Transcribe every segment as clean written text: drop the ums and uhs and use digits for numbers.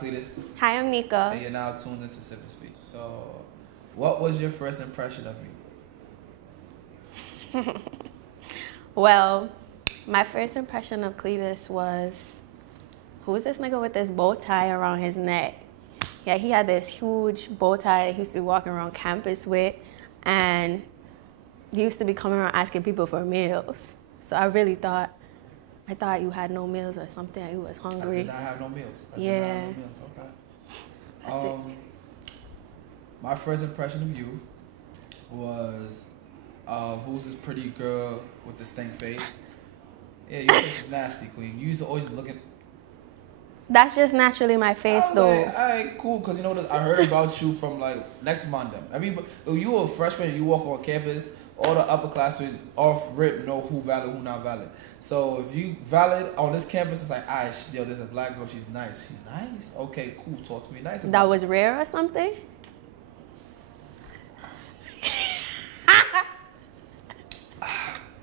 Cletus. Hi, I'm Nneka. And you're now tuned into Sip and Speech. So, what was your first impression of me? Well, my first impression of Cletus was, who is this nigga with this bow tie around his neck? Yeah, he had this huge bow tie that he used to be walking around campus with, and he used to be coming around asking people for meals. So I really thought you had no meals or something. You was hungry. I did not have no meals. Yeah. Okay. My first impression of you was, who's this pretty girl with the stink face? Yeah, your face is nasty, queen. You used to always look at. That's just naturally my face, though. Like, all right, cool, because you know this. I heard about you from like next Monday. Everybody, you were a freshman. You walk on campus. All the upperclassmen off rip know who valid, who not valid. So if you valid on this campus, it's like, alright, yo, there's a black girl. She's nice. She's nice. Okay, cool. Talk to me nice. That was rare or something.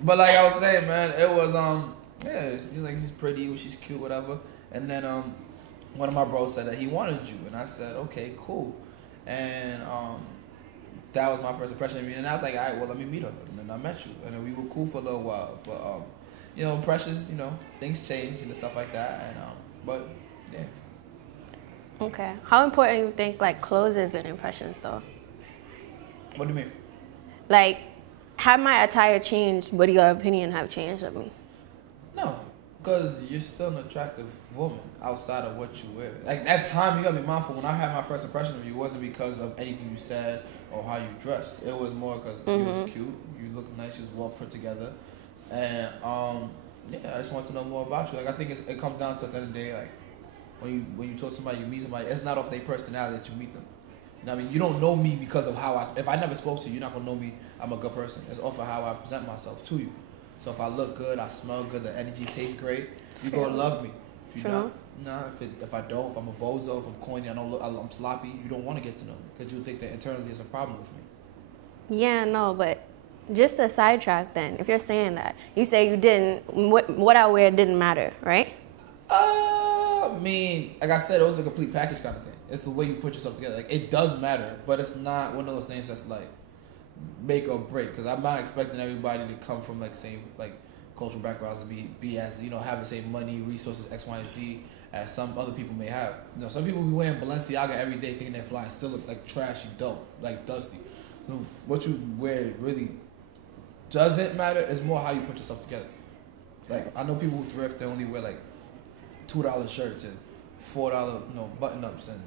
But like I was saying, man, it was yeah, she's pretty, she's cute, whatever. And then one of my bros said that he wanted you, and I said, okay, cool. And that was my first impression of you, and I was like, all right, well, let me meet her. And then I met you, and then we were cool for a little while. But you know, impressions, you know, things change and stuff like that. And but yeah. Okay, how important you think like clothes is in impressions, though? What do you mean? Like, have my attire changed? Would your opinion have changed of me? No, because you're still an attractive woman outside of what you wear. Like, that time, you gotta be mindful. When I had my first impression of you, it wasn't because of anything you said or how you dressed. It was more because you was cute, you looked nice, you was well put together. And, yeah, I just want to know more about you. Like, I think it comes down to, at the end of the day, like, when you talk to somebody, you meet somebody, it's not off their personality that you meet them. You know what I mean? You don't know me because of how if I never spoke to you, you're not going to know me, I'm a good person. It's off of how I present myself to you. So if I look good, I smell good, the energy tastes great, you're going to love me. If you don't, if I don't, if I'm a bozo, if I'm corny, I'm sloppy, you don't want to get to know me because you think that internally there's a problem with me. Yeah, no, but just a sidetrack then, if you're saying that. You say you didn't, what I wear didn't matter, right? I mean, like I said, it was a complete package kind of thing. It's the way you put yourself together. Like, it does matter, but it's not one of those things that's like make or break. Because I'm not expecting everybody to come from like same like cultural backgrounds and be as, you know, have the same money, resources, X, Y, and Z as some other people may have. You know, some people be wearing Balenciaga every day thinking they're flying, still look like trashy, dope, like dusty. So what you wear really doesn't matter. It's more how you put yourself together. Like, I know people who thrift, they only wear like $2 shirts and $4 button-ups and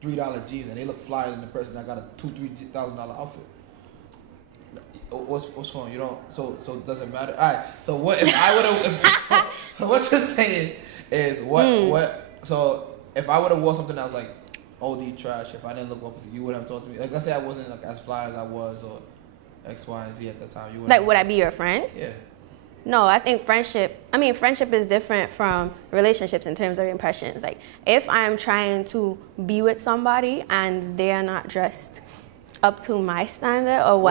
$3 jeans, and they look flyer than the person that got a $2,000-$3,000 outfit. What's wrong? You don't. So it doesn't matter. All right. So what if I would have? So what you're saying is what? So if I would have wore something that was like OD trash, if I didn't look up to you, would have talked to me. Like, let's say I wasn't like as fly as I was, or X, Y, and Z at that time. You like, would I be your friend? Yeah. No, I think friendship is different from relationships in terms of impressions. Like, if I'm trying to be with somebody and they're not dressed up to my standard or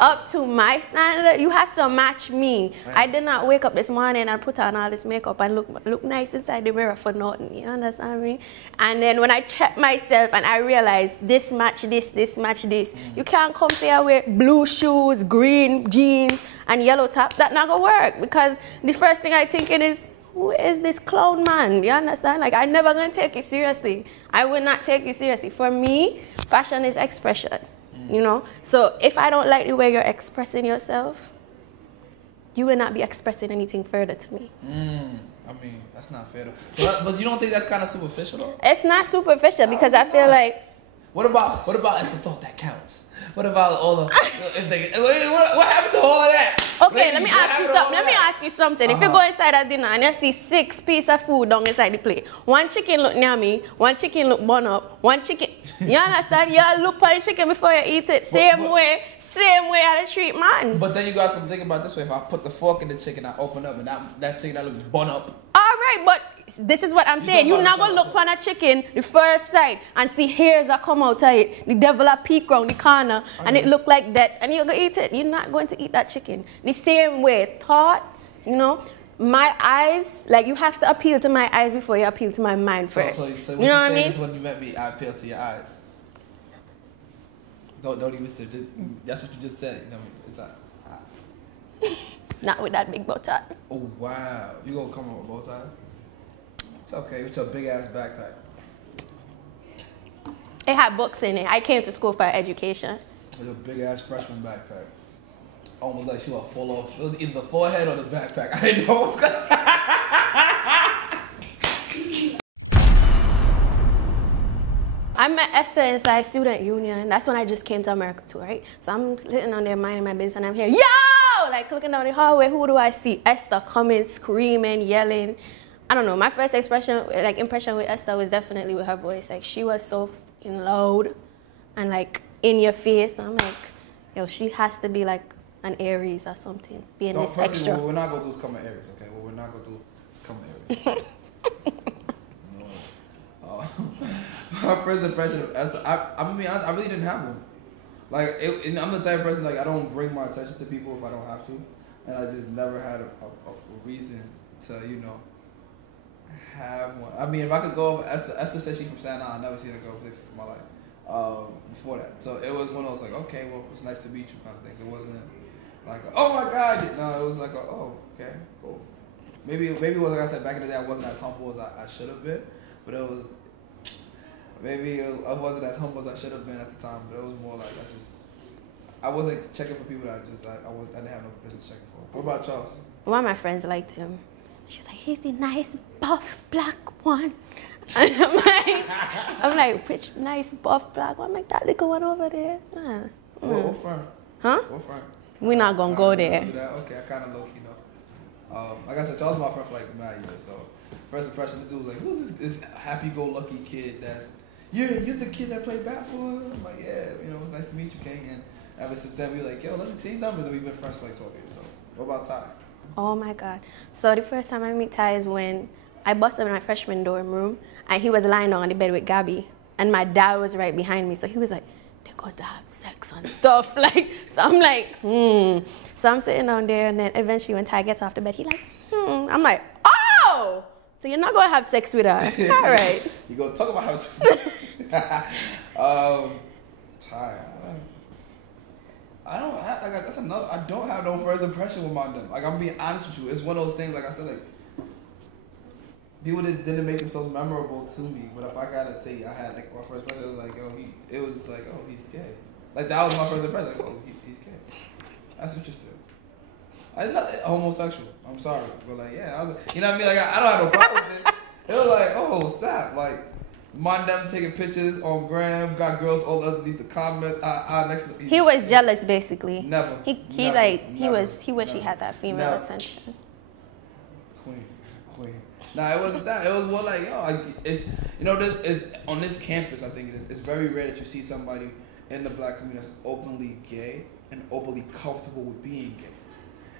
up to my standard, you have to match me. Right. I did not wake up this morning and put on all this makeup and look nice inside the mirror for nothing. You understand me? And then when I check myself and I realize this match this match this, you can't come say I wear blue shoes, green jeans, and yellow top. That's not gonna work, because the first thing I thinking is, who is this clown man? You understand? Like, I'm never gonna take you seriously. I will not take you seriously. For me, fashion is expression. You know? So if I don't like the way you're expressing yourself, you will not be expressing anything further to me. I mean, that's not fair though. So but you don't think that's kind of superficial though? It's not superficial, because I feel like, What about it's the thought that counts? What about all the what happened to all of that? Okay, let me ask you something. If you go inside a dinner and you see 6 pieces of food down inside the plate, one chicken look near me, one chicken look bun up, one chicken, you understand? You look for the chicken before you eat it. Same way I treat man. But then you got to think about this way. If I put the fork in the chicken, I open up, and that chicken that look bun up. All right, but this is what I'm saying. You're not going to look on a chicken the first sight and see hairs that come out of it. The devil a peek around the corner and it look like that, and you're going to eat it. You're not going to eat that chicken. The same way, thoughts, you know, my eyes, like, you have to appeal to my eyes before you appeal to my mind first. So you know what I mean? Is when you met me, I appealed to your eyes. Don't even say. That's what you just said. You know, it's Not with that big bow tie. Oh wow, you gonna come on with both sides? It's okay. With your big ass backpack. It had books in it. I came to school for education. With a big ass freshman backpack. Almost like she was full off. It was either the forehead or the backpack. I didn't know what was gonna. I met Esther inside student union. That's when I just came to America too, right? So I'm sitting on there minding my business and I'm here, yo! Like looking down the hallway, who do I see? Esther coming, screaming, yelling. I don't know. My first impression with Esther was definitely with her voice. Like she was so fucking loud and like in your face. I'm like, yo, she has to be like an Aries or something. Being this extra. What we're not gonna do is come at Aries, okay? What we're not gonna do is come at Aries. My first impression of Esther, I'm gonna be honest, I really didn't have one. Like, and I'm the type of person, like, I don't bring my attention to people if I don't have to. And I just never had a reason to, you know, have one. I mean, if I could go over Esther said she's from Santa Ana. I never seen her go over for my life before that. So it was one of those, like, okay, well, it's nice to meet you kind of things. It wasn't like, oh my God. No, it was like, oh, okay, cool. Maybe it was, like I said, back in the day, I wasn't as humble as I should have been. But it was... Maybe I wasn't as humble as I should have been at the time, but it was more like I wasn't checking for people that I didn't have no business checking for. What about Charles? One of my friends liked him. She was like, he's the nice, buff, black one. And I'm like, which nice, buff, black one? I'm like, that little one over there. What firm? Huh? What firm? We're not going to go there. Okay, I kind of low-key know. Like I said, Charles was my friend for like mad years, so first impression, the dude was like, who's this happy-go-lucky kid that's... You're the kid that played basketball? I'm like, yeah, you know, it's nice to meet you, King. And ever since then, we were like, yo, let's exchange numbers. And we've been friends for like 12 years. So, what about Ty? Oh, my God. So, the first time I met Ty is when I busted up in my freshman dorm room. And he was lying on the bed with Gabby. And my dad was right behind me. So, he was like, they're going to have sex and stuff. Like, so, I'm like, So, I'm sitting down there. And then eventually, when Ty gets off the bed, he's like, I'm like, oh! So you're not gonna have sex with her, all right? You gonna talk about having sex with her? Ty, I don't have like that's another. I don't have no first impression with my them. Like I'm being honest with you, it's one of those things. Like I said, like people that didn't make themselves memorable to me. But if I gotta say I had like my first impression, it was like it was just like he's gay. Like that was my first impression. Like he's gay. That's interesting. I'm not homosexual. I'm sorry, but like, yeah, I was, you know what I mean? Like, I don't have no problem with it. It was like, oh, stop. Like, my them taking pictures on Gram, got girls all underneath the comment. Next to he was jealous, basically. Never. He wished he had that female attention. Queen. Nah, it wasn't that. It was more like, it's you know, this is on this campus. I think it is. It's very rare that you see somebody in the black community that's openly gay and openly comfortable with being gay.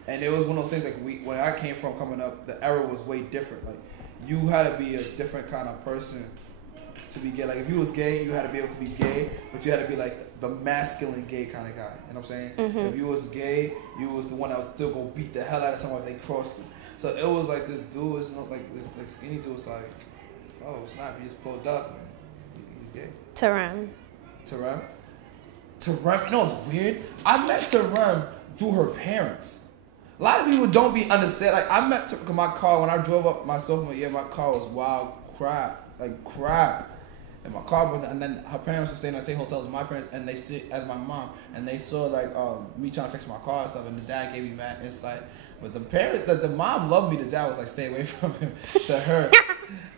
And it was one of those things, like, when I came from coming up, the era was way different. Like, you had to be a different kind of person to be gay. Like, if you was gay, you had to be able to be gay, but you had to be, like, the masculine gay kind of guy. You know what I'm saying? Mm-hmm. If you was gay, you was the one that was still going to beat the hell out of someone if they crossed you. So it was like this dude was not like this like skinny dude was like, oh, snap, he just pulled up, man. He's gay. Taram. You know what's weird? I met Taram through her parents. A lot of people don't be understand. Like I met my car when I drove up my sophomore year. My car was wild crap, and my car. And then her parents were staying in the same hotel as my parents, and they sit as my mom, and they saw like me trying to fix my car and stuff. And the dad gave me mad insight. But the mom loved me. The dad was like, stay away from him. To her.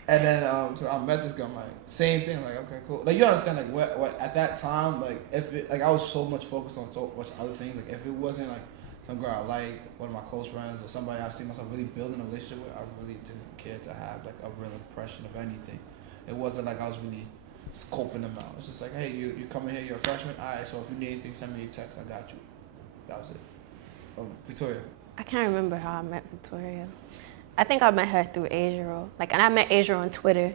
And then so I met this girl. I'm like, same thing. Like, okay, cool. Like you understand, like what at that time, like if it, like I was so much focused on so much other things. Like if it wasn't like some girl I liked, one of my close friends, or somebody I see myself really building a relationship with, I really didn't care to have like a real impression of anything. It wasn't like I was really scoping them out. It's just like, hey, you coming here, you're a freshman, alright, so if you need anything, send me a text, I got you. That was it. Victoria. I can't remember how I met Victoria. I think I met her through Asia. And I met Asia on Twitter.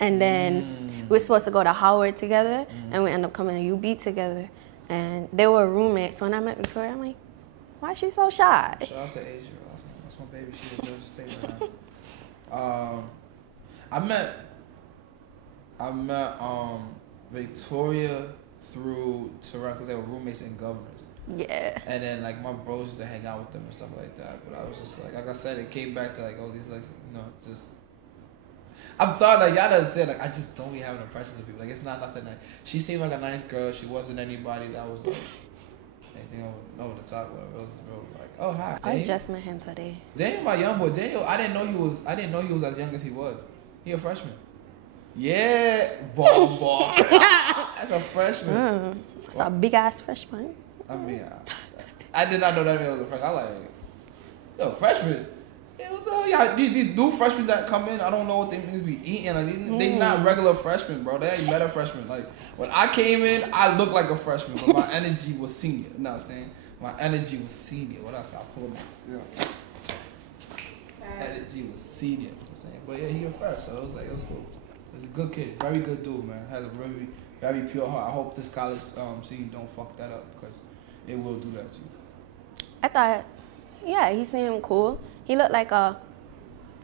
And then we were supposed to go to Howard together, and we ended up coming to UB together. And they were roommates. So when I met Victoria, I'm like, why is she so shy? Shout out to Asia. That's my baby. She's at Georgia State right now. I met Victoria through Tehran because they were roommates and governors. Yeah. And then like my bros used to hang out with them and stuff like that. But I was just like I said, it came back to like all these like just. I'm sorry, like y'all doesn't say like I just don't be having impressions of people. Like it's not nothing. Like she seemed like a nice girl. She wasn't anybody that was like anything over the top. Whatever. It was real like oh hi. I just met him today. Daniel, my young boy. Daniel, I didn't know he was as young as he was. He a freshman. Yeah, boy. That's a freshman. That's a big ass freshman. I mean, I did not know that man was a freshman. I like, yo, freshman. Yeah, what the hell? Yeah, these new freshmen that come in, I don't know what they niggas be eating. Like, they not regular freshmen, bro. They ain't meta freshmen. Like, when I came in, I looked like a freshman, but my energy was senior. You know what I'm saying? My energy was senior. What else? I'll pull my energy was senior. You know what I'm saying? But yeah, he a fresh, so it was cool. It was a good kid. Very good dude, man. Has a very, very pure heart. I hope this college scene don't fuck that up because it will do that to you. I thought, yeah, he seemed cool. He looked like a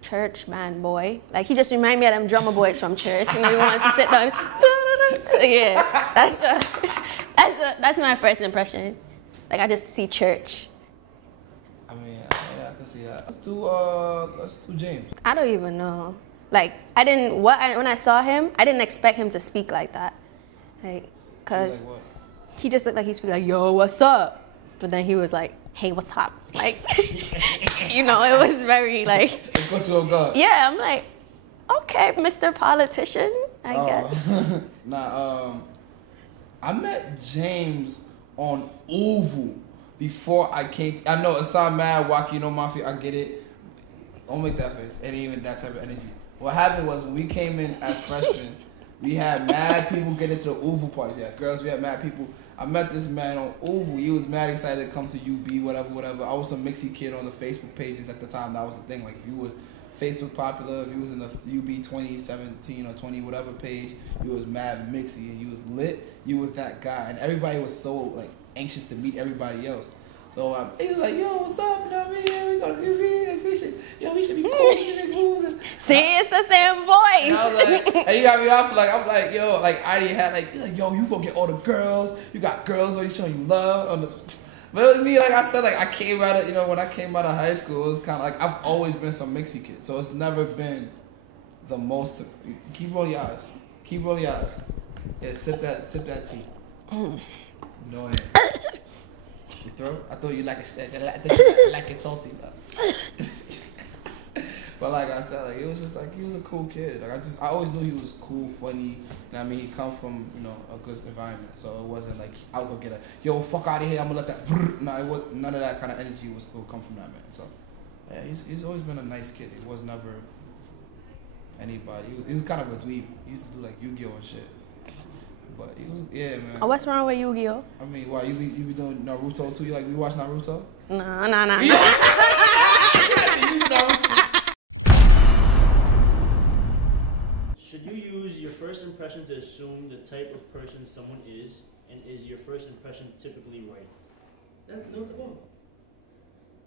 church man boy. Like, he just reminded me of them drummer boys from church. You know, the ones who sit down. Yeah, that's my first impression. Like, I just see church. I mean, yeah, I can see that. Let's do James. I don't even know. Like, when I saw him, I didn't expect him to speak like that. Like, cause like he just looked like he speak like, yo, what's up? But then he was like, hey, what's up? Like, you know, it was very like. It got you on guard. Yeah, I'm like, okay, Mr. Politician, I guess. I met James on Oval before I came. I know it sounds mad, wacky, you know, mafia. I get it. Don't make that face. It ain't even that type of energy. What happened was when we came in as freshmen, we had mad people get into the Oval party. Yeah, girls, we had mad people. I met this man on Oval. He was mad excited to come to UB, whatever. I was a mixy kid on the Facebook pages at the time. That was the thing. Like, if you was Facebook popular, if you was in the UB 2017 or 20 whatever page, you was mad mixy and you was lit. You was that guy. And everybody was so, like, anxious to meet everybody else. So he was like, yo, what's up? You know what I mean? Yeah, we go to UB. Like, we should be cool. We should be moves. See, it's the same voice. And I was like, and you got me off like, I'm like, yo, like I already had like, yo, you go get all the girls. You got girls already showing you love. But with me, like I said, like I came out of, you know, when I came out of high school, it was kind of like I've always been some mixy kid. So it's never been the most. Keep rolling your eyes. Keep rolling your eyes. Yeah, sip that tea. No. Your throat? I thought you like it salty. But like I said, like it was just like he was a cool kid. Like I always knew he was cool, funny. And I mean, he come from, you know, a good environment, so it wasn't like I would go get yo, fuck out of here. I'm gonna let that. No, it was none of that kind of energy was cool come from that man. So yeah, he's always been a nice kid. He was never anybody. He was kind of a dweeb. He used to do like Yu-Gi-Oh and shit. But he was, yeah, man. Oh, what's wrong with Yu-Gi-Oh? I mean, why you be doing Naruto too? You like we watch Naruto? Nah. Should you use your first impression to assume the type of person someone is, and is your first impression typically right? That's no to both.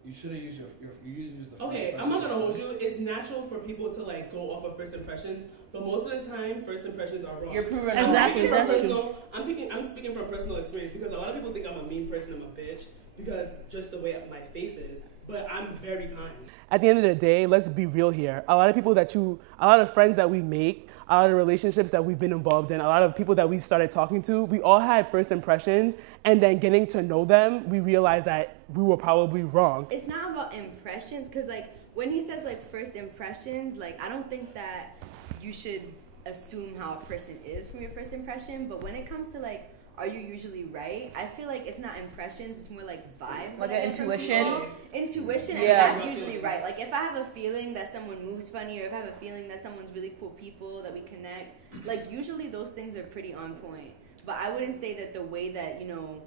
You shouldn't use you use the first Okay, I'm not gonna hold you. It's natural for people to like go off of first impressions, but most of the time, first impressions are wrong. You're proven exactly. I'm speaking from personal experience because a lot of people think I'm a mean person, I'm a bitch, because just the way my face is. But I'm very kind. At the end of the day, let's be real here. A lot of friends that we make, a lot of relationships that we've been involved in, a lot of people that we started talking to, we all had first impressions, and then getting to know them, we realized that we were probably wrong. It's not about impressions, because like when he says like first impressions, like I don't think that you should assume how a person is from your first impression, but when it comes to like, are you usually right? I feel like it's not impressions, it's more like vibes. Like an intuition? Intuition, and yeah. That's usually right. Like if I have a feeling that someone moves funny, or if I have a feeling that someone's really cool people, that we connect, like usually those things are pretty on point. But I wouldn't say that the way that, you know,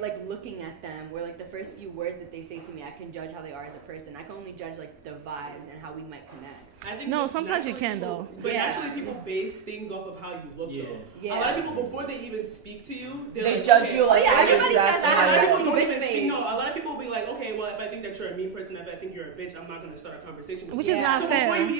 like looking at them, where like the first few words that they say to me, I can judge how they are as a person. I can only judge like the vibes and how we might connect. I think No, sometimes you can people, though. But Yeah. naturally, people base things off of how you look. Yeah. Though. Yeah. A lot of people, before they even speak to you, They like, judge okay, you like, oh yeah, everybody says I have a resting don't bitch even speak. face. No, a lot of people will be like, okay, well, if I think that you're a mean person, if I think you're a bitch, I'm not going to start a conversation with Which you. is not So fair. before you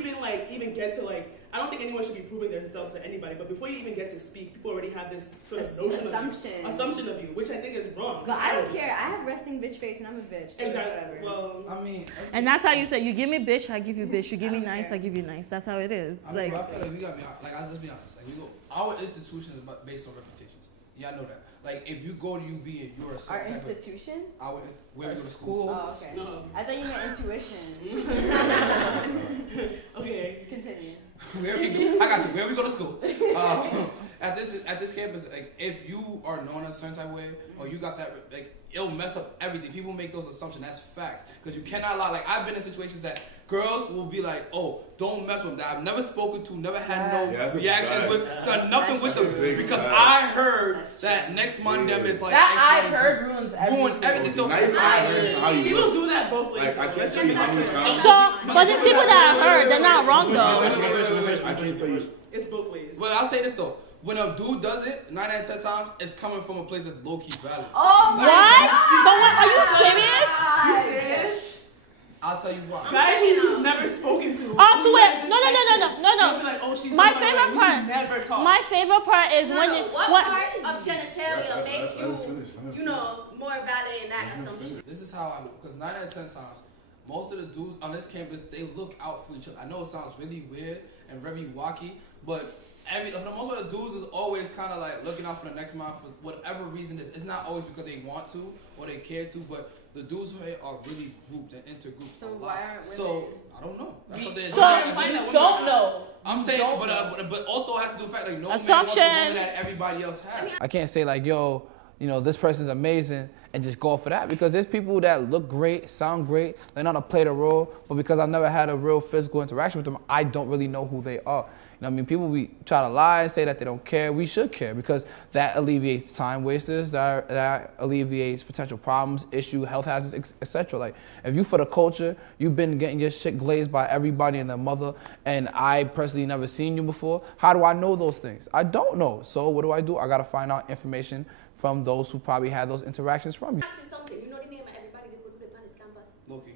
even get to like, I don't think anyone should be proving themselves to anybody, but before you even get to speak, people already have this sort of notion assumption of you, which I think is wrong. But I don't care. I have resting bitch face and I'm a bitch. So it's Exactly. whatever. Well, I mean, And that's how you say, you give me bitch, I give you bitch. You give me I don't nice, care. I give you nice. That's how it is. I mean, I feel like we gotta be like, I'll just be honest. Like, we go, our institution is based on reputations. Yeah, I know that. Like, if you go to UV and you're a Our certain type institution? of, where we go to school. Oh, okay. no. I thought you meant intuition. Okay. Continue. Where we go, I got you. Where we go to school. At this campus, like if you are known a certain type of way, or you got that, like it'll mess up everything. People make those assumptions. That's facts. Because you cannot lie. Like I've been in situations that girls will be like, "Oh, don't mess with them." That I've never spoken to, never had no reactions with, done nothing with them because I heard that next month them is like That I heard ruins everything. So Now you how you People look. do that both ways. Like, I though. can't tell you how many times. So, but the people that I heard, they're not wrong though. I can't tell you. It's both ways. Well, I'll say this though. When a dude does it, 9 out of 10 times, it's coming from a place that's low-key valid. Oh my What? God. But what, are you serious? You serious? I'll tell you why. Guys who you've never spoken to. Oh, so wait, no. You'll be like, oh, she's My so favorite fine. We part. never talk. My favorite part is when you What part of genitalia makes you, more valid in that assumption? This is how I look. Because 9 out of 10 times, most of the dudes on this campus, they look out for each other. I know it sounds really weird and very wacky, but for the most part, the dudes is always kind of like looking out for the next man for whatever reason it is. It's not always because they want to or they care to, but the dudes who are really grouped and intergrouped. So a lot. why aren't women? So I don't know. That's something. So you don't know. I'm saying, don't but also has to do with the fact like no man wants Assumption. a woman that everybody else has. I can't say like yo, this person's amazing and just go for that because there's people that look great, sound great, they know how to play the role, but because I've never had a real physical interaction with them, I don't really know who they are. I mean, people try to lie and say that they don't care. We should care because that alleviates time wasters, that alleviates potential problems, health hazards, etc. Like, if you for the culture, you've been getting your shit glazed by everybody and their mother, and I personally never seen you before, how do I know those things? I don't know. So what do? I got to find out information from those who probably had those interactions from you. Ask you something. You know the name of everybody that would live on this campus? Loki.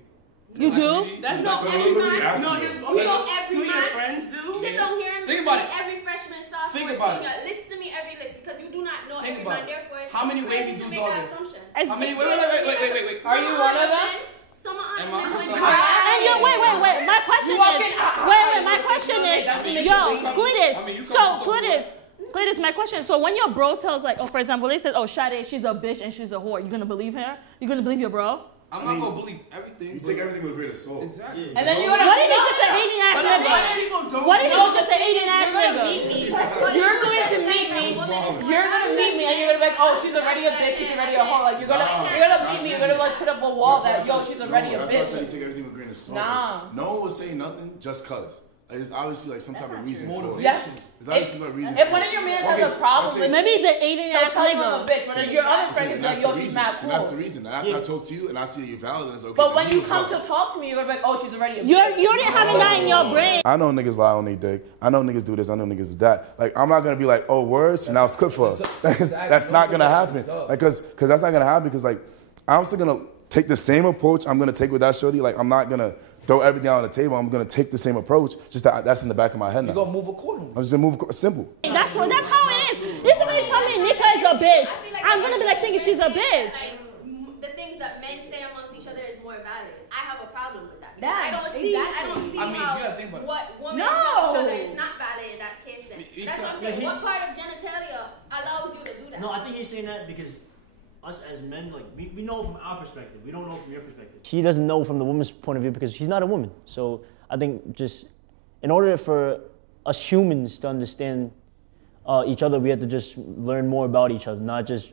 You do? That's No, not every man. No, You know every do your man. friends do? Sit down here and Think listen about to it. every freshman, sophomore, Think about senior. Listen to me every list because you do not know Think every about man. it. Therefore, it's How many crazy wavy to dudes make are that there? assumption. How many? Wait. Are you one of them? Some are Am I? honest I'm when telling you you. And yo, wait. My question is, my question is, Cletus, my question. So when your bro tells like, for example, they said, Sade, she's a bitch and she's a whore, you gonna believe her? You gonna believe your bro? I'm not gonna believe everything. You take everything with a grain of salt. Exactly. And then you're What gonna if it's just an eating ass nigga? What if it's just an eating ass nigga? You're going to meet me. You're gonna meet me, and you're gonna be like, oh, she's already a bitch. She's already a whore. Like you're gonna meet me. You're gonna like put up a wall that she's already a That's why I said you bitch. take everything with a grain of salt. Nah. No one will say nothing just cause. Like, it's obviously like some type of reason for it. Yes. There's obviously a reason. If one of your men has a problem with Maybe he's an eating he'll ass tell you I'm a nigga. bitch. But your other friend is like, yo, she's not And that's the cool. reason. And after I talk to you and I see that you're valid, then it's okay. But when Then you a come to problem. talk to me, you're gonna be like, oh, she's already a bitch. You didn't have that in your brain. I know niggas lie on their dick. I know niggas do this. I know niggas do that. Like, I'm not gonna be like, oh, words, and now it's good for us. That's not gonna happen. Like, cause that's not gonna happen. Because like, I'm still gonna take the same approach I'm gonna take with that shorty. Like, I'm not gonna throw everything on the table. I'm gonna take the same approach. Just that's in the back of my head now. You gonna move accordingly. I'm just gonna move simple. That's how it is. This is when you tell me Nneka is a bitch. I'm gonna be like thinking she's a bitch. The things that men say amongst each other is more valid. I have a problem with that. That, I don't see I mean, you gotta think about it. what women No. tell each other is not valid in that case. Then that's what I'm saying. Yeah, What part of genitalia allows you to do that? No, I think he's saying that because us as men, like we know from our perspective. We don't know from your perspective. He doesn't know from the woman's point of view because she's not a woman. So I think just in order for us humans to understand each other, we have to just learn more about each other, not just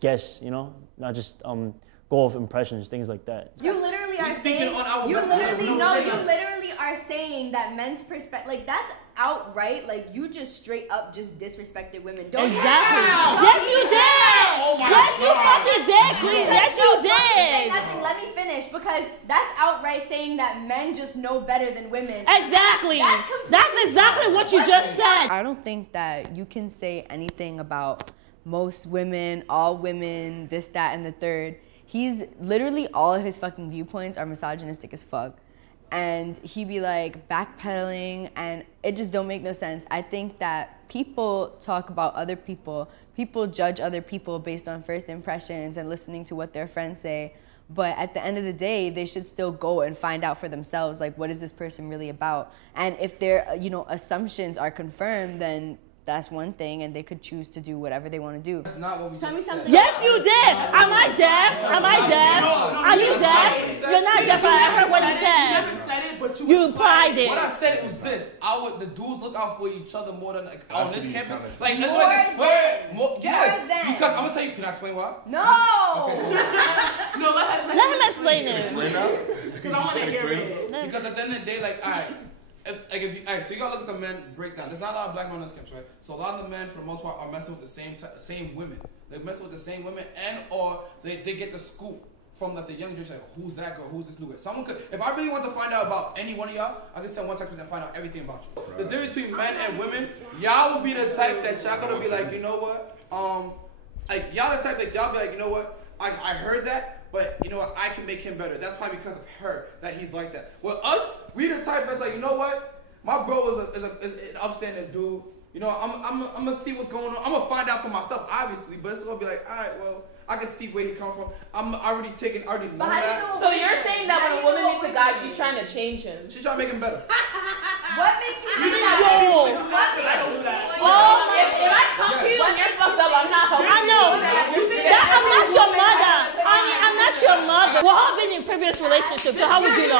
guess, not just go off impressions, things like that. You literally are speaking saying. on our You behalf. literally No, no. say You that. literally are saying that men's perspective, like that's outright, like you just straight up just disrespected women. Don't Exactly. Yes, you did. Oh my Yes, you God. fucking did, Queen. Yes, you Say did. nothing. Let me finish, because that's outright saying that men just know better than women. Exactly. That's exactly what you just said. I don't think that you can say anything about most women, all women, this, that, and the third. He's literally, all of his fucking viewpoints are misogynistic as fuck. And he be like backpedaling, and it just don't make no sense. I think that people talk about other people. People judge other people based on first impressions and listening to what their friends say. But at the end of the day, they should still go and find out for themselves, like, what is this person really about? And if their, assumptions are confirmed, then that's one thing, and they could choose to do whatever they want to do. That's not what we Tell me just said. something. Yes, you did. Am I deaf? Am I deaf? Are you deaf? You're not deaf. I heard what you You said. never said it, but You implied it. What I said it was this. The dudes look out for each other more than like on this Absolutely, campus. Thomas. Like that's More like than. more, yes. More than. Because I'm gonna tell you. Can I explain why? No! Okay, so No, Let him explain it. Explain now? Because I want to hear it. because at the end of the day, like, alright, so you gotta look at the men breakdown. There's not a lot of black men on this campus, right? So a lot of the men, for the most part, are messing with the same women. They're messing with the same women, and or they get the scoop from like the young generation. Like, who's that girl? Who's this new girl? Someone could, if I really want to find out about any one of y'all, I can send one text and find out everything about you. Right. The difference between men and women, y'all will be the type that y'all gonna be like, you know what? Like y'all the type that y'all be like, you know what? I heard that. But you know what? I can make him better. That's probably because of her that he's like that. Well, us, we the type that's like, you know what? My bro is an upstanding dude. You know, I'm gonna see what's going on. I'm gonna find out for myself, obviously. But it's gonna be like, all right, well, I can see where he come from. I'm already know that. So you're saying that when a woman meets a guy, she's trying to change him. She's trying to make him better. What makes you think that? Yo. I don't do that. Oh, if I come to you and you're fucked up, I'm not helping. I know. I'm not your mother. I'm not your mother. We've all been in previous relationships, so how would you know?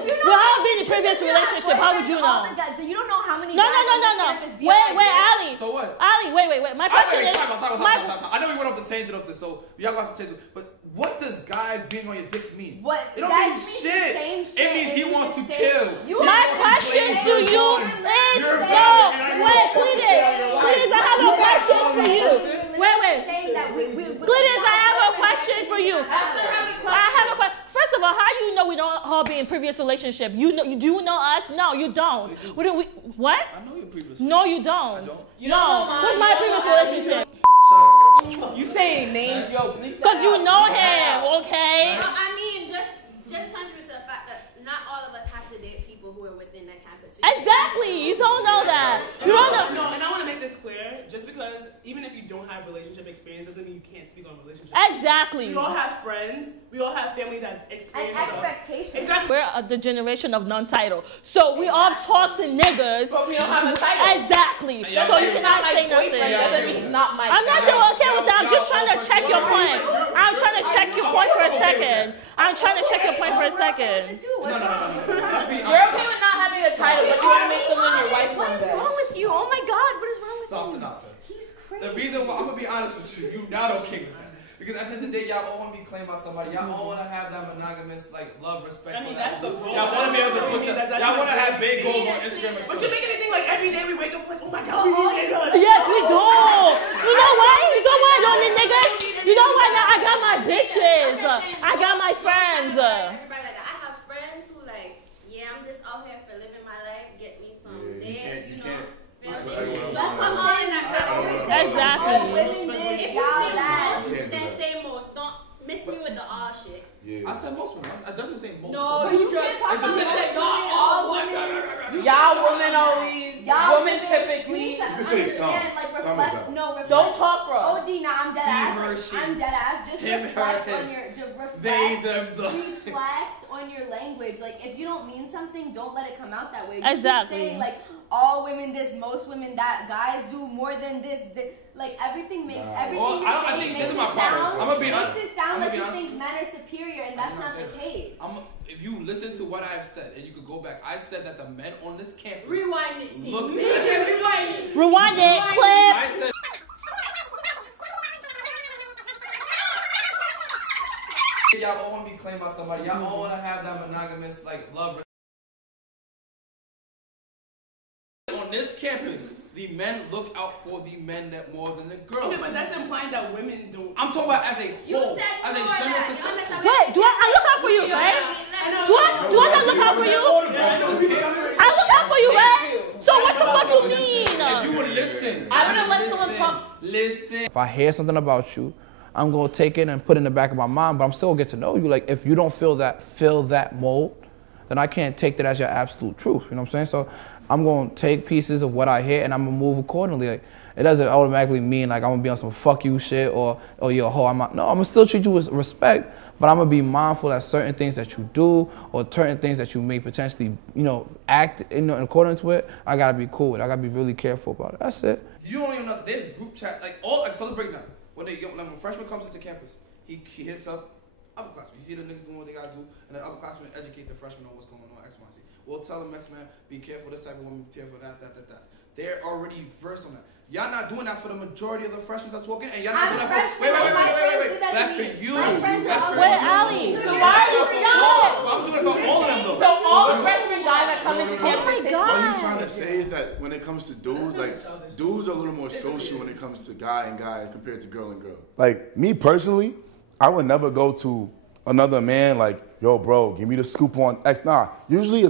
We've all been in previous relationships, how would you know? You don't know how many No. Wait, Ali. So what? Ali, wait. My question is. I know we went off the tangent of this, so y'all got to change it. But what does guys being on your dicks mean? What? It don't mean shit. It means he wants to kill. My question to you is, wait, Cletus, I have a question for you. Wait. Cletus, I have a question for you. I have a question. First of all, how do you know we don't all be in previous relationship? You do know us? No, you don't. What? I know your previous. No, you don't. I don't. No. What's my previous relationship? You saying names, yo, please. Because you know him, okay? No, I mean, just contribute to the fact that not all of us have to date people who are within that campus. Exactly. You don't know that. You don't know. No, and I want to make this clear. Just because, even if you don't have relationship experience, doesn't mean you can't speak on relationships. Exactly. We all have friends. We all have family that experience. And expectations. Exactly. We're the generation of non-title. So we all talk to niggas. But we don't have a title. Exactly. So you cannot say nothing. Doesn't mean he's not my I'm not so okay with that. I'm just trying to check your point. I'm trying to check your point for a second. No. You're okay with not having a title, but you want to make someone your wife one day. What's wrong with you? Oh my God, what is wrong with Stop you? the nonsense. He's crazy. The reason why, I'm gonna be honest with you, you not okay with that. Because at the end of the day, y'all all want to be claimed by somebody. Y'all all want to have that monogamous, like, love, respect. I mean, for that. that's the goal. Y'all want to be able to put y'all want to have big goals on Instagram. But you make anything like every day we wake up like, oh my God, we need niggas. Yes, we do. You know why? You know why I don't need niggas? You know why now I got my bitches. I got my friends. Everybody like that. I have friends who like, yeah, I'm just out here for living my life, get me some days, you know. That's what all in that category. Exactly. If you think most, then say most. Don't miss me with the all shit. I said most of them. I definitely say most. No, you just talk about y'all all women. Y'all women always. Women typically. You can say some. Reflect. Don't talk for us. OD, nah, I'm dead ass. I'm dead ass. Just reflect on your. Reflect on your language. Like, if you don't mean something, don't let it come out that way. You Exactly. keep saying, like, all women this, most women that, guys do more than this. Like, everything makes everything Well, you're I saying think makes this is it my problem. sound, I'm gonna be honest. makes it sound like you honest. think men are superior, and that's not the case. If you listen to what I've said, and you could go back, I said that the men on this campus. Rewind it, Steve. Look- Rewind it. Rewind it. Clip. I said. Y'all all want to be claimed by somebody. Y'all all want to have that monogamous, like, love. on this campus, the men look out for the men that more than the girls. Okay, but that's implying that women don't. I'm talking about as a whole, as a general consensus. Wait, do I look out for you, right? Do I not look out for you? I look out for you, right? So what the fuck you mean? If you would listen, I'm gonna let someone talk. Listen. If I hear something about you, I'm gonna take it and put it in the back of my mind, but I'm still gonna get to know you. Like, if you don't fill that mold, then I can't take that as your absolute truth. You know what I'm saying? So I'm gonna take pieces of what I hear and I'm gonna move accordingly. Like, it doesn't automatically mean like I'm gonna be on some fuck you shit or you're a hoe. No, I'm gonna still treat you with respect, but I'm gonna be mindful that certain things that you do or certain things that you may potentially, act in accordance with, I gotta be cool with. I gotta be really careful about it. That's it. You don't even know, there's group chat, so let's break down. When a freshman comes into campus, he hits up upperclassmen. You see the niggas doing what they gotta do, and the upperclassmen educate the freshmen on what's going on, X, Y, Z. We'll tell them, X, man, be careful, this type of woman, be careful, that. They're already versed on that. Y'all not doing that for the majority of the freshmen that's walking, and y'all not doing that for, wait. That's for you. That's for Wait, you. Ali. So why are you I'm doing it for all of them, though. So all the freshman guys that come into campus. What he's trying to say is that when it comes to dudes, like, dudes are a little more social when it comes to guy and guy compared to girl and girl. Like, me personally, I would never go to another man like, yo, bro, give me the scoop on X. Nah, usually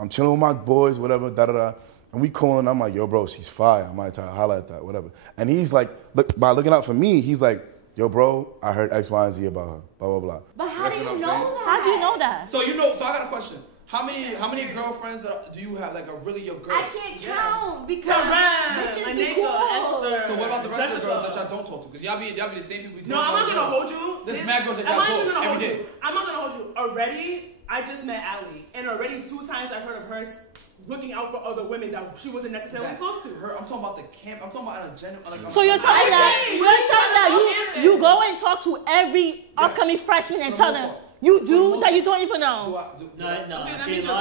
I'm chilling with my boys, whatever, da-da-da. And we calling, I'm like, yo, bro, she's fire. I might try to holler at that, whatever. And he's like, by looking out for me, he's like, yo, bro, I heard X, Y, and Z about her, blah, blah, blah. But how do you know that? How do you know that? So I got a question. How many girlfriends do you have, like, are really your girls? I can't count because Nneka, bitches be cool. Esther, So what about the rest of the Jessica. girls that y'all don't talk to? Because y'all be the same people you No, talk I'm not about. gonna hold you. There's mad girls that y'all talk every day. I'm not gonna hold you. Already, I just met Ali, and already 2 times I heard of her looking out for other women that she wasn't necessarily close to. Her, I'm talking about the camp. I'm talking about in a general. So you're telling that you go and talk to every upcoming freshman and tell them you do that you don't even know. No, I Okay, can't I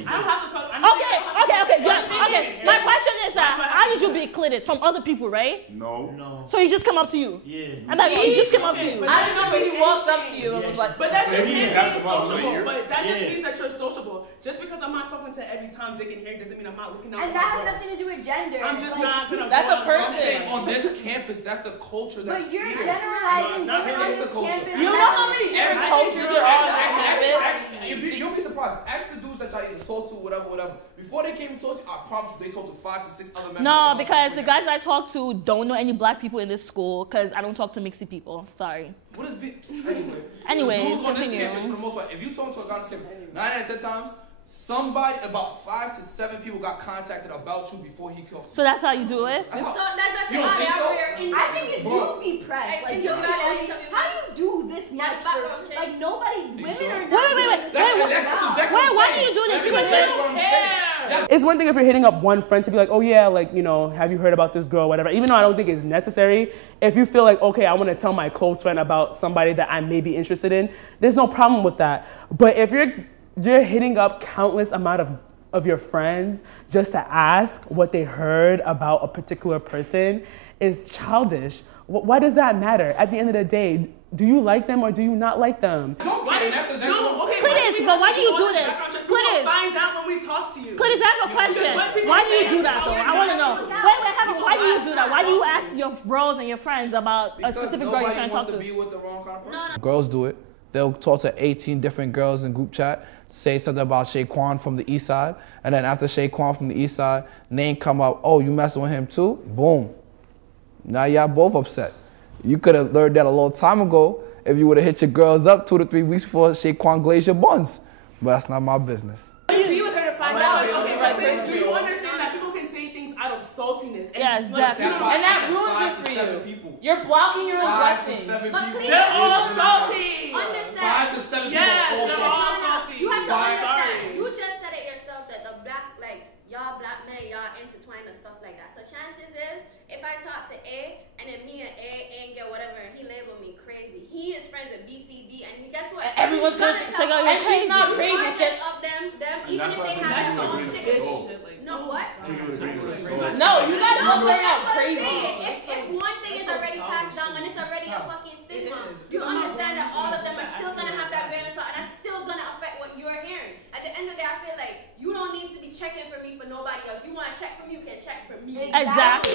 don't have to talk. Okay. My question is that how did you beat Cletus from other people, right? No. So he just come up to you. Yeah. And like he just came up to you. I remember he walked up to you and was like, But that just means being about sociable. you. But that just means that you're sociable. Just because I'm not talking to every Tom, Dick, and Harry doesn't mean I'm not looking out And for that my has girl. nothing to do with gender. I'm just not gonna. That's a go out. I'm saying person. on this campus, that's the culture that's But you're here. generalizing No, women that on is this the culture. campus. you know how many different cultures there are on this campus? You'll be surprised. Ask the dudes that y'all either talk to, whatever. Before they came and talk to you, I promise you, they talked to 5 to 6 other men. No, because the guys I talk to don't know any black people in this school because I don't talk to mixy people. Sorry. What is Anyways, the dudes on this continue. campus, for the most part, if you talk to a guy on this campus, 9 out of 10 times, somebody, about 5 to 7 people got contacted about you before he killed you. So that's how you do it? That's how- So that's You don't think so? I think it's you be pressed. Like, It's how do you do this much background for, check. like, nobody, women so? are not Wait. doing this. That's exactly Why what I'm do you do this? saying. Because That's what I'm saying. It's one thing if you're hitting up one friend to be like, oh yeah, like, have you heard about this girl, whatever. Even though I don't think it's necessary, if you feel like, okay, I want to tell my close friend about somebody that I may be interested in, there's no problem with that. But if you're hitting up countless amount of your friends just to ask what they heard about a particular person is childish. Why does that matter? At the end of the day, do you like them or do you not like them? Cletus, but why do you do this? Cletus, Find out when we talk to you. Cletus, I have a question. Why do you do that though? I want to know. Why do you do that? Why do you ask your bros and your friends about a specific girl you're trying to talk to? Be with the wrong kind of person. Girls do it. They'll talk to 18 different girls in group chat, say something about Shaquan from the east side, and then after Shaquan from the east side, name come up, oh, you messing with him too? Boom. Now y'all both upset. You could have learned that a long time ago if you would have hit your girls up 2 to 3 weeks before Shaquan glazed your buns. But that's not my business. Be with her to find out if she's the right person. Do you understand that people can say things out of saltiness? Yeah, exactly. And that ruins it for you. You're blocking your own blessings. They're all salty. Understand. 5 to 7 Yes, people. they're all salty. You have to understand. Sorry. You just said it yourself that the black, y'all black men, y'all intertwined and stuff like that. So chances is, if I talk to A and then me and A ain't get whatever and he labeled me crazy, he is friends with B, C, D, and guess what? Everyone's gonna take out your and she's not crazy. Regardless Shit. of them, even if they have their own shit. No, what? No, you guys love playing out crazy. If one thing is already passed down and it's already a fucking stigma, you understand that all of them are still gonna have that grain of salt and that's still gonna affect what you're hearing. At the end of the day, I feel like you don't need to be checking for me for nobody else. You want to check from you, can check from me. Exactly.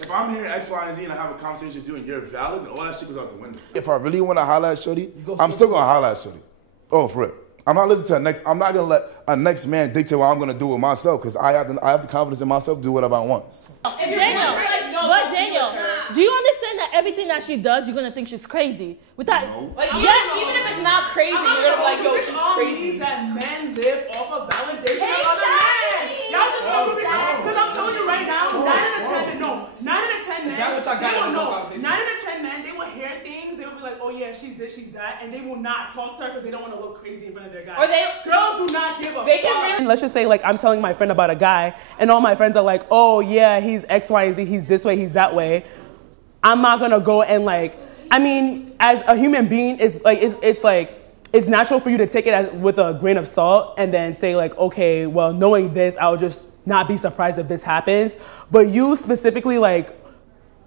If I'm hearing X, Y, and Z and I have a conversation with you and you're valid, then all that shit goes out the window. If I really want to holler at shorty, I'm still going to holler at shorty. Oh, for real. I'm not listening to a next. I'm not gonna let a next man dictate what I'm gonna do with myself because I have the confidence in myself to do whatever I want. Daniel, do you understand that everything that she does, you're gonna think she's crazy? Without, even if it's not crazy, you're gonna be like, yo, she's crazy. That men live off of validation of other men. Y'all just don't because I'm telling you right now, 9 out of 10 men. Is that what y'all got in this conversation? 9 out of 10 men, they will hear things. They will be like, oh yeah, she's this, she's that, and they will not talk to her because they don't want to look crazy in front of their guys. Or girls do not give a fuck. And let's just say like I'm telling my friend about a guy, and all my friends are like, oh yeah, he's X, Y, and Z, he's this way, he's that way. I'm not gonna go and like, I mean, as a human being, it's natural for you to take it with a grain of salt and then say like, okay, well, knowing this, I'll just not be surprised if this happens. But you specifically like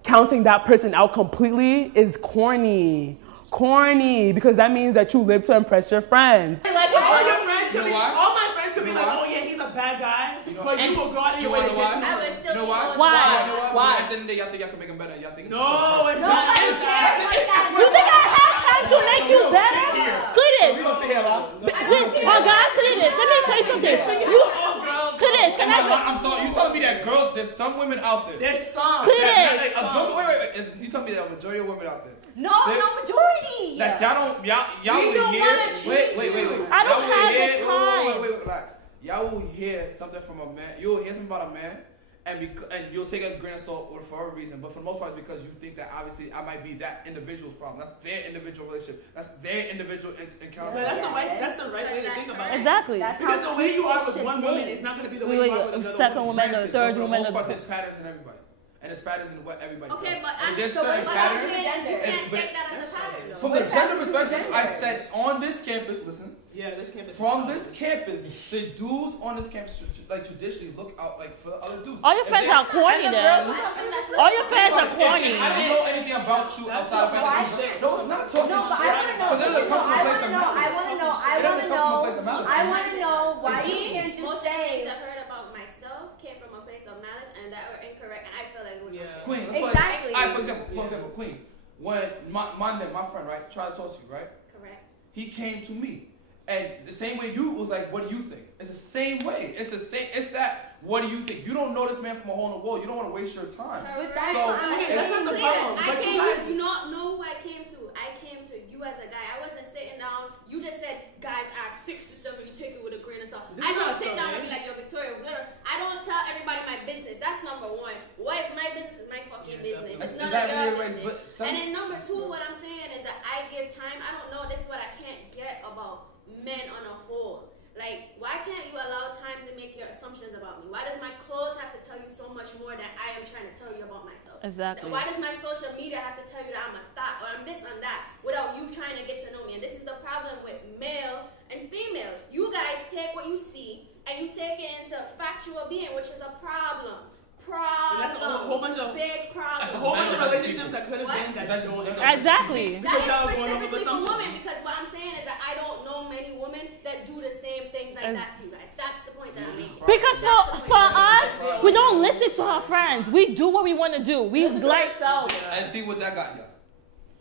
counting that person out completely is corny. Corny, because that means that you live to impress your friends. All my friends could be like, oh yeah, he's a bad guy, but you will go out of your way to get to him. You know why? Why? At the end of the day, y'all think y'all can make him better. Y'all think it's no, it's not like that. You think I have time to make you better? Cletus. We gonna stay here, Lon. My God, Cletus, let me tell you something. Cletus, can I'm sorry, you telling me that girls, there's some women out there. There's some. Cletus. Wait. You telling me that a majority of women out there? No, no majority. Like y'all will hear. Wait. I don't have the time. Wait, relax. Y'all will hear something from a man. You'll hear something about a man, and you'll take a grain of salt for a reason. But for the most part, it's because you think that obviously I might be that individual's problem. That's their individual relationship. That's their individual encounter. But that's the right way to think about it. Exactly. Because the way you are with one woman is not going to be the way you are with another second woman, the third woman. For the most part, there's patterns in everybody. And there's patterns in what everybody does. Okay, but there's certain patterns. You can't take that as a pattern. From the gender perspective, I said on this campus, listen. Yeah, this campus. From this campus, the dudes on this campus like traditionally look out like for other dudes. All your friends are corny then. All your friends are corny. I don't know anything about you outside of family. No, it's not talking shit. Because there's a couple of places of malice. I want to know why you can't just say. I've heard about myself came from a place of malice and that were incorrect, and I feel like it was Queen. Exactly. For example, Queen. When my friend, right, tried to talk to you, right? Correct. He came to me. And the same way you was like, what do you think? It's the same way. It's the same. It's that. What do you think? You don't know this man from a hole in the wall. You don't want to waste your time. But that's not the problem. I came. You not know who I came to. I came to you as a guy. I wasn't sitting down. You just said guys act 6 to 7. You take it with a grain of salt. I don't sit down and be like, yo, Victoria, whatever. I don't tell everybody my business. That's number one. What is my business? Is my fucking business. It's none of your business. And then number two, what I'm saying is that I give time. I don't know. This is what I can't get about men on a whole. Like, why can't you allow time to make your assumptions about me? Why does my clothes have to tell you so much more than I am trying to tell you about myself? Exactly. Why does my social media have to tell you that I'm a thought or I'm this, I'm that, without you trying to get to know me? And this is the problem with male and female. You guys take what you see and you take it into factual being, which is a problem. That's a whole bunch of big problem. That's a whole bunch of relationships that could have been that don't. Exactly. That's specifically for women, because what I'm saying is that I don't know many women that do the same things like that to you guys. That's the point that I'm making. Because for us, we don't listen to our friends. We do what we want to do. We like ourselves. And see what that got you.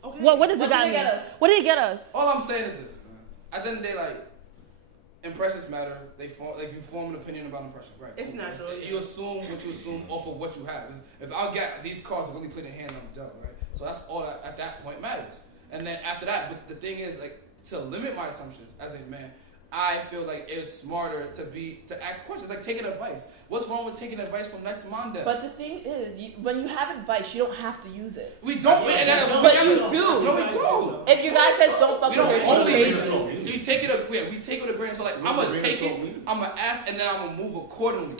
Okay. What does it get us? What did it get us? All I'm saying is this, man. At the end of the day, like, impressions matter. You form an opinion about impressions, right? It's natural. You assume what you assume off of what you have. If I get these cards, I'm only putting a hand on the devil, right? So that's all that at that point matters. And then after that, but the thing is, like, to limit my assumptions as a man, I feel like it's smarter to ask questions, like taking advice. What's wrong with taking advice from next Monday? But the thing is, when you have advice, you don't have to use it. We don't. But you do. No, we do. If your guy says don't fuck with her, we take it with a grain. So like, I'm gonna take it, I'm gonna ask, and then I'm gonna move accordingly.